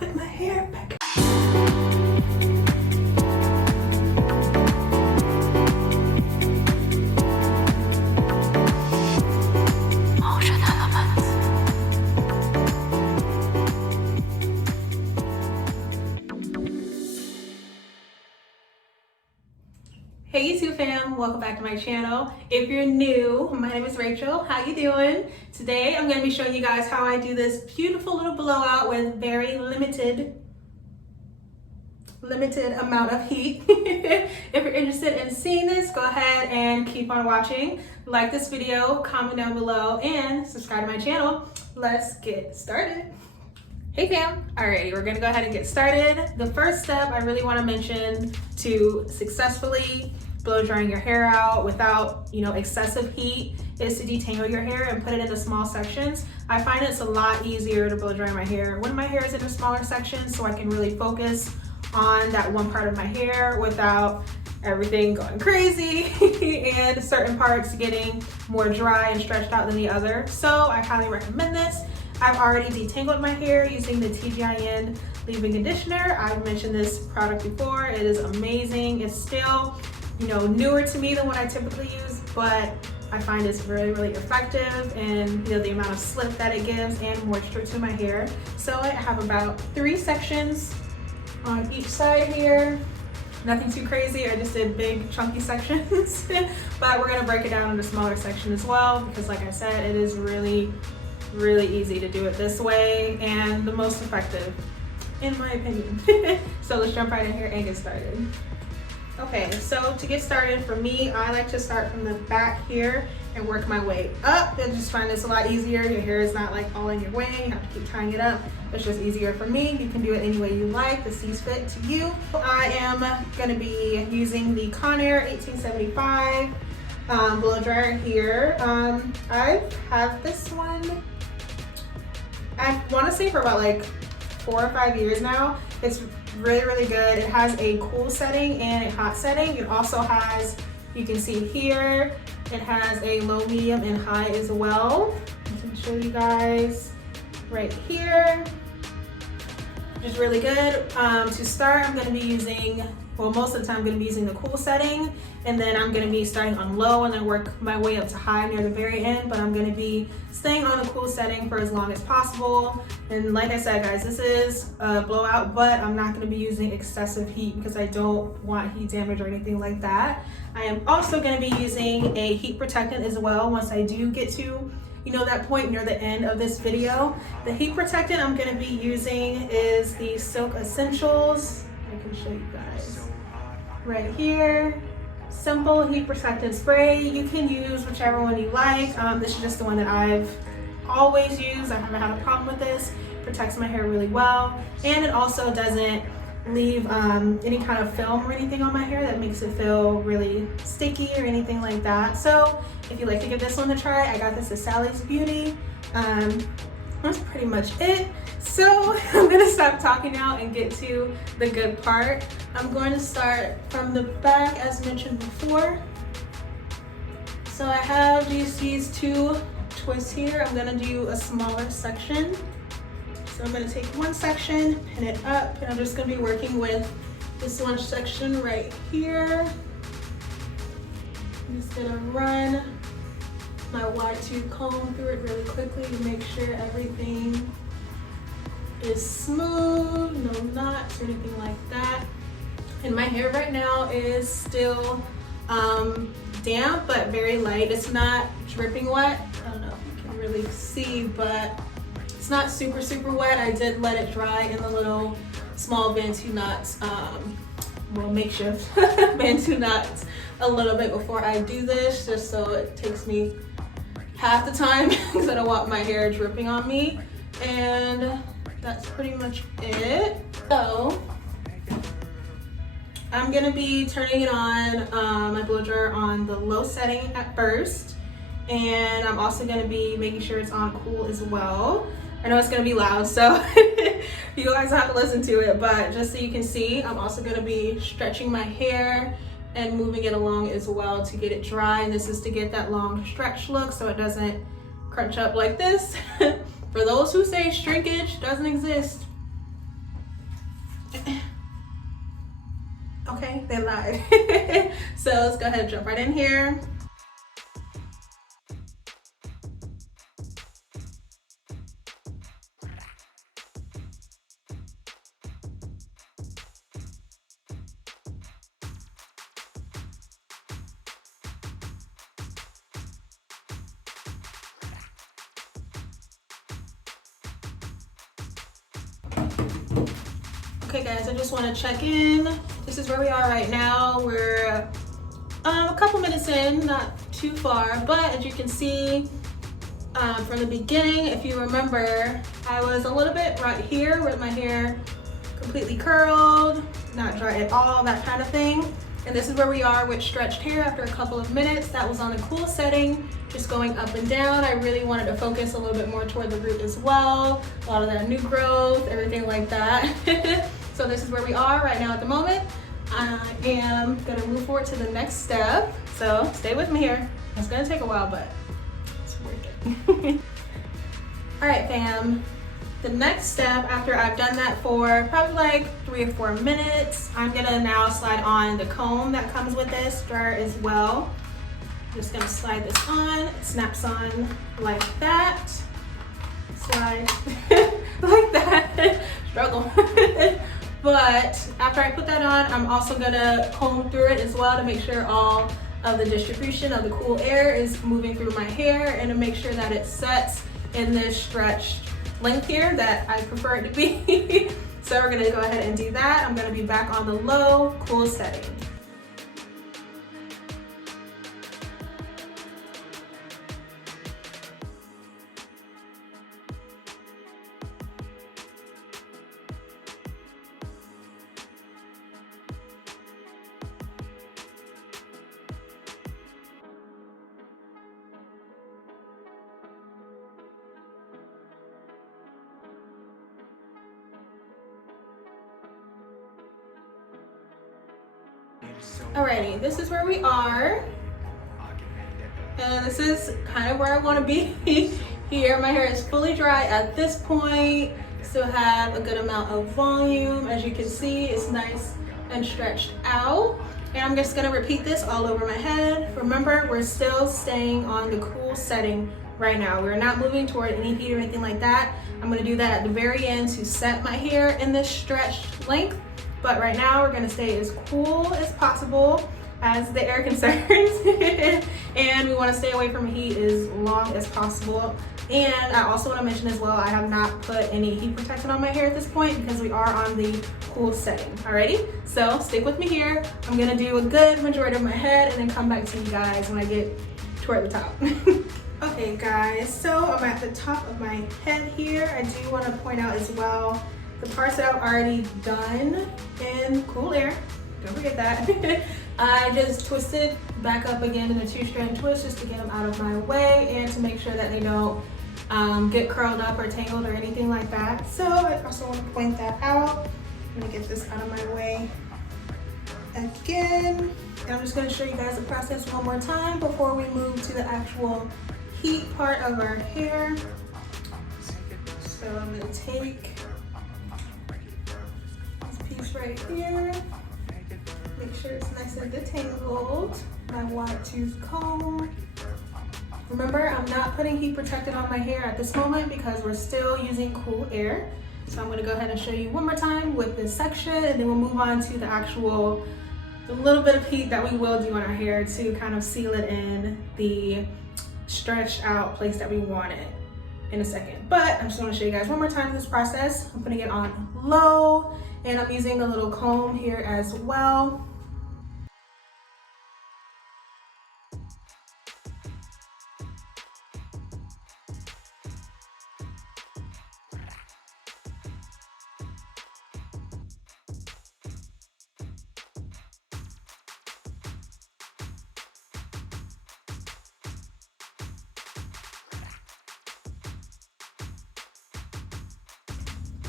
with my hair back. Hey YouTube fam, welcome back to my channel. If you're new, my name is Rachel. How you doing? Today I'm going to be showing you guys how I do this beautiful little blowout with very limited amount of heat. If you're interested in seeing this, go ahead and keep on watching. Like this video, comment down below, and subscribe to my channel. Let's get started. Hey fam, alrighty, we're gonna go ahead and get started. The first step I really wanna mention to successfully blow drying your hair out without, excessive heat is to detangle your hair and put it into small sections. I find it's a lot easier to blow dry my hair when my hair is in a smaller section, so I can really focus on that one part of my hair without everything going crazy and certain parts getting more dry and stretched out than the other. So I highly recommend this. I've already detangled my hair using the TGIN leave-in conditioner. I've mentioned this product before. It is amazing. It's still, newer to me than what I typically use, but I find it's really, really effective, and the amount of slip that it gives and moisture to my hair. So I have about 3 sections on each side here. Nothing too crazy. I just did big chunky sections, but we're gonna break it down into smaller sections as well, because like I said, it is really easy to do it this way and the most effective in my opinion. So let's jump right in here and get started. Okay, so to get started, for me, I like to start from the back here and work my way up. I just find this a lot easier. Your hair is not like all in your way. You have to keep tying it up. It's just easier for me. You can do it any way you like. This sees fit to you. I am going to be using the CONAIR 1875 blow dryer here. I have this one, I want to say, for about like 4 or 5 years now. It's really good. It has a cool setting and a hot setting. It also has, you can see here, it has a low, medium, and high as well. I can show you guys right here. It's really good. To start, I'm going to be using, well, most of the time I'm going to be using the cool setting, and then I'm going to be starting on low and then work my way up to high near the very end, but I'm going to be staying on the cool setting for as long as possible. And like I said, guys, this is a blowout, but I'm not going to be using excessive heat because I don't want heat damage or anything like that. I am also going to be using a heat protectant as well once I do get to that point near the end of this video. The heat protectant I'm going to be using is the Silk Essentials. I can show you guys right here. Simple heat protectant spray. You can use whichever one you like. This is just the one that I've always used. I haven't had a problem with this. It protects my hair really well, and it also doesn't leave any kind of film or anything on my hair that makes it feel really sticky or anything like that. So if you'd like to give this one a try, I got this at Sally's Beauty. That's pretty much it. So I'm gonna stop talking now and get to the good part. I'm going to start from the back as mentioned before. So I have these 2 twists here. I'm gonna do a smaller section. So I'm gonna take one section, pin it up, and I'm just gonna be working with this one section right here. I'm just gonna run my wide tube comb through it really quickly to make sure everything is smooth, no knots or anything like that. And my hair right now is still damp, but very light. It's not dripping wet. I don't know if you can really see, but it's not super wet. I did let it dry in the little small Bantu knots, makeshift Bantu knots a little bit before I do this, just so it takes me half the time because I don't want my hair dripping on me. And that's pretty much it. So I'm gonna be turning it on, my blow dryer on the low setting at first, and I'm also gonna be making sure it's on cool as well. I know it's gonna be loud, so you guys have to listen to it, but just so you can see, I'm also gonna be stretching my hair and moving it along as well to get it dry. And this is to get that long stretch look so it doesn't crunch up like this. For those who say shrinkage doesn't exist, Okay, they lied. So let's go ahead and jump right in here. Okay guys, I just want to check in. This is where we are right now. We're a couple minutes in, not too far, but as you can see from the beginning, if you remember, I was a little bit right here with my hair completely curled, not dry at all, that kind of thing. And this is where we are with stretched hair after a couple of minutes. That was on the cool setting, just going up and down. I really wanted to focus a little bit more toward the root as well. A lot of that new growth, everything like that. So this is where we are right now at the moment. I am gonna move forward to the next step. So stay with me here. It's gonna take a while, but it's worth it. All right, fam. The next step, after I've done that for probably like 3 or 4 minutes, I'm gonna now slide on the comb that comes with this dryer as well. I'm just gonna slide this on. It snaps on like that. Slide like that. Struggle. But after I put that on, I'm also gonna comb through it as well to make sure all of the distribution of the cool air is moving through my hair and to make sure that it sets in this stretched length here that I prefer it to be. So we're gonna go ahead and do that. I'm gonna be back on the low, cool setting. Alrighty, this is where we are. And this is kind of where I want to be here. My hair is fully dry at this point. Still have a good amount of volume. As you can see, it's nice and stretched out. And I'm just gonna repeat this all over my head. Remember, we're still staying on the cool setting right now. We're not moving toward any heat or anything like that. I'm gonna do that at the very end to set my hair in this stretched length. But right now we're gonna stay as cool as possible as the air concerns. And we wanna stay away from heat as long as possible. And I also wanna mention as well, I have not put any heat protectant on my hair at this point because we are on the cool setting, alrighty? So stick with me here. I'm gonna do a good majority of my head and then come back to you guys when I get toward the top. Okay guys, so I'm at the top of my head here. I do wanna point out as well, the parts that I've already done in cool air, don't forget that. I just twisted back up again in a 2-strand twist just to get them out of my way and to make sure that they don't get curled up or tangled or anything like that. So I also want to point that out. I'm gonna get this out of my way again. And I'm just gonna show you guys the process one more time before we move to the actual heat part of our hair. So I'm gonna take right here, make sure it's nice and detangled. My wide tooth comb. Remember, I'm not putting heat protectant on my hair at this moment because we're still using cool air. So I'm going to go ahead and show you one more time with this section, and then we'll move on to the actual little bit of heat that we will do on our hair to kind of seal it in the stretched out place that we want it in a second. But I just want to show you guys one more time this process. I'm putting it on low, and I'm using a little comb here as well.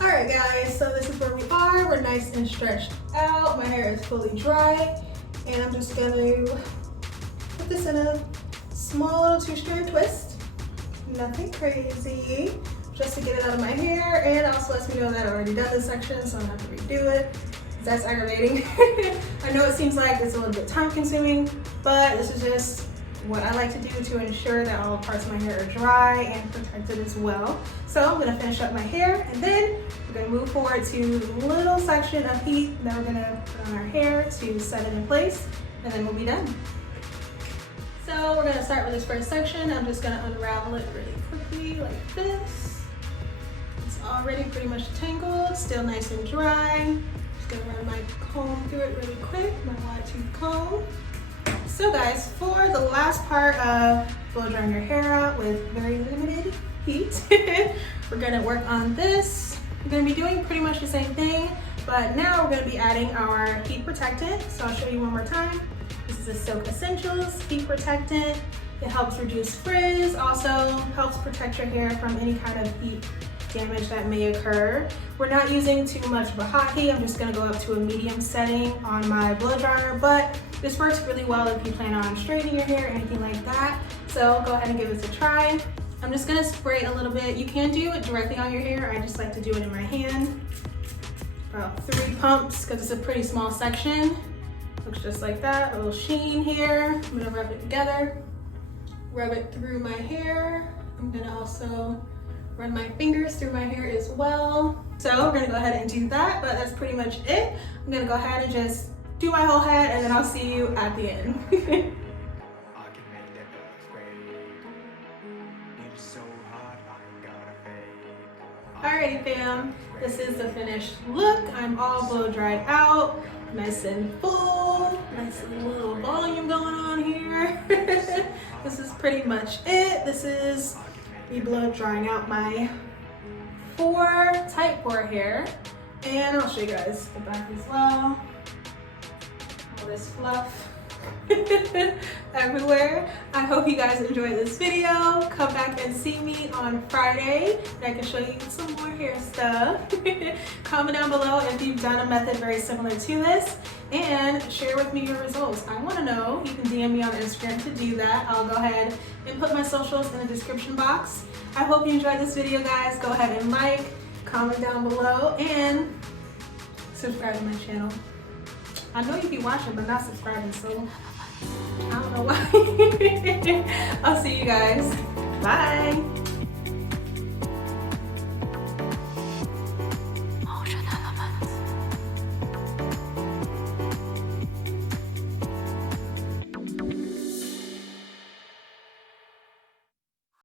Alright guys, so this is where we are. We're nice and stretched out. My hair is fully dry. And I'm just going to put this in a small little 2-strand twist. Nothing crazy. just to get it out of my hair, and also lets me know that I already done this section, so I don't have to redo it. That's aggravating. I know it seems like it's a little bit time consuming, but this is just what I like to do to ensure that all parts of my hair are dry and protected as well. So I'm gonna finish up my hair, and then we're gonna move forward to a little section of heat that we're gonna put on our hair to set it in place, and then we'll be done. So we're gonna start with this first section. I'm just gonna unravel it really quickly like this. It's already pretty much tangled, still nice and dry. Just gonna run my comb through it really quick, my wide tooth comb. So guys, for the last part of blow drying your hair out with very limited heat, we're gonna work on this. We're gonna be doing pretty much the same thing, but now we're gonna be adding our heat protectant. So I'll show you one more time. This is a Silk Essentials heat protectant. It helps reduce frizz, also helps protect your hair from any kind of heat damage that may occur. We're not using too much of a hot heat. I'm just gonna go up to a medium setting on my blow dryer, but this works really well if you plan on straightening your hair or anything like that. So go ahead and give this a try. I'm just gonna spray a little bit. You can do it directly on your hair. I just like to do it in my hand. About 3 pumps, because it's a pretty small section. Looks just like that, a little sheen here. I'm gonna rub it together, rub it through my hair. I'm gonna also run my fingers through my hair as well. So we're gonna go ahead and do that, but that's pretty much it. I'm gonna go ahead and just do my whole head, and then I'll see you at the end. Alrighty fam, this is the finished look. I'm all blow dried out, nice and full, nice little volume going on here. This is pretty much it. This is me blow drying out my type 4 hair, and I'll show you guys the back as well. All this fluff everywhere. I hope you guys enjoyed this video. Come back and see me on Friday, and I can show you some more hair stuff. Comment down below if you've done a method very similar to this, and share with me your results. I want to know. You can DM me on Instagram to do that. I'll go ahead and put my socials in the description box. I hope you enjoyed this video, guys. Go ahead and like, comment down below, and subscribe to my channel. I know you be watching but not subscribing, so I don't know why. I'll see you guys. Bye.